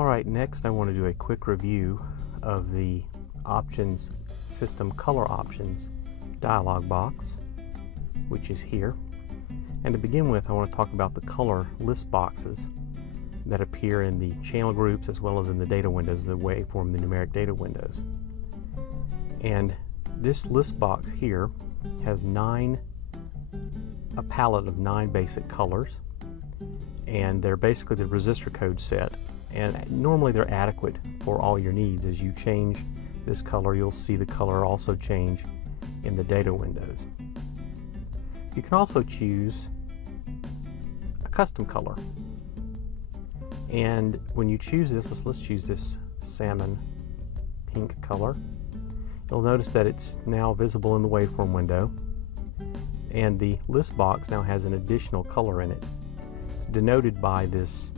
Alright, next I want to do a quick review of the Options System Color Options dialog box, which is here. And to begin with, I want to talk about the color list boxes that appear in the channel groups as well as in the data windows, the WaveForm, the Numeric data windows. And this list box here has a palette of 9 basic colors, and they're basically the resistor code set. And normally they're adequate for all your needs. As you change this color, you'll see the color also change in the data windows. You can also choose a custom color. And when you choose this, let's choose this salmon pink color. You'll notice that it's now visible in the waveform window, and the list box now has an additional color in it. It's denoted by this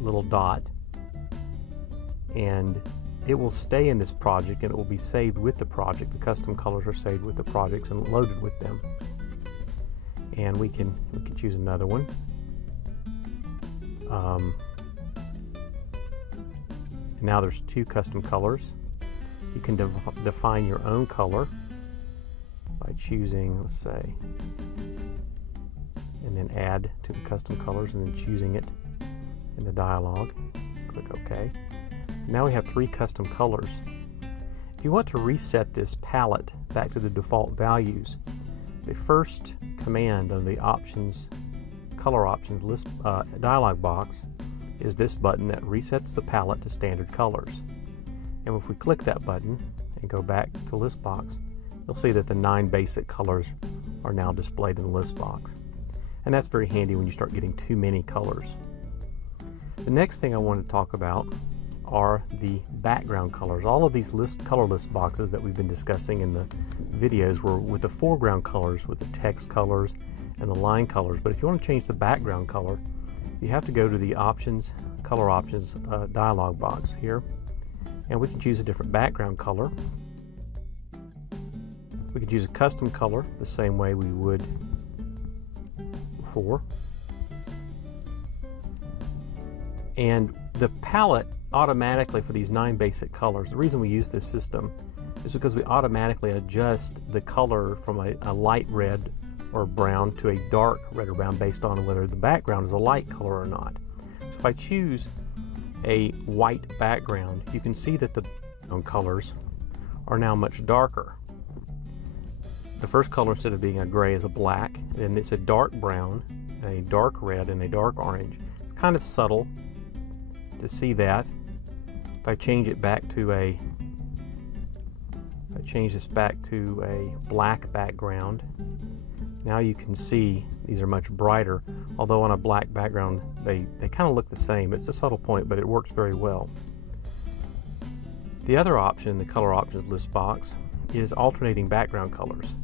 little dot, and it will stay in this project and it will be saved with the project. The custom colors are saved with the projects and loaded with them. And we can choose another one. Now there's 2 custom colors. You can define your own color by choosing, let's say, and then add to the custom colors and then choosing it in the dialog. Click OK. Now we have 3 custom colors. If you want to reset this palette back to the default values, the first command of the color options list dialog box is this button that resets the palette to standard colors. And if we click that button and go back to the list box, you'll see that the 9 basic colors are now displayed in the list box. And that's very handy when you start getting too many colors. The next thing I want to talk about are the background colors. All of these color list boxes that we've been discussing in the videos were with the foreground colors, with the text colors and the line colors. But if you want to change the background color, you have to go to the color options dialog box here, and we can choose a different background color. We can choose a custom color the same way we would before. And the palette automatically for these 9 basic colors, the reason we use this system is because we automatically adjust the color from a light red or brown to a dark red or brown based on whether the background is a light color or not. So if I choose a white background, you can see that the colors are now much darker. The first color, instead of being a gray, is a black, and it's a dark brown, a dark red, and a dark orange. It's kind of subtle to see that. If I change it back to this back to a black background, now you can see these are much brighter. Although on a black background they kind of look the same. It's a subtle point, but it works very well. The other option in the color options list box is alternating background colors.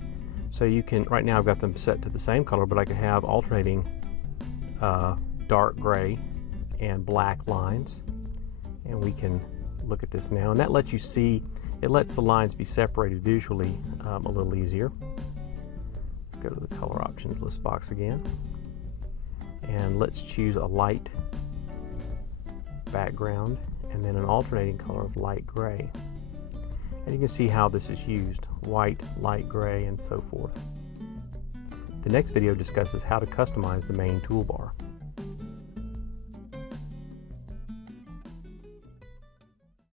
So you can, right now I've got them set to the same color, but I can have alternating dark gray and black lines, and we can look at this now, and that lets you see, it lets the lines be separated visually a little easier. Let's go to the color options list box again, and let's choose a light background and then an alternating color of light gray. And you can see how this is used: white, light gray, and so forth. The next video discusses how to customize the main toolbar.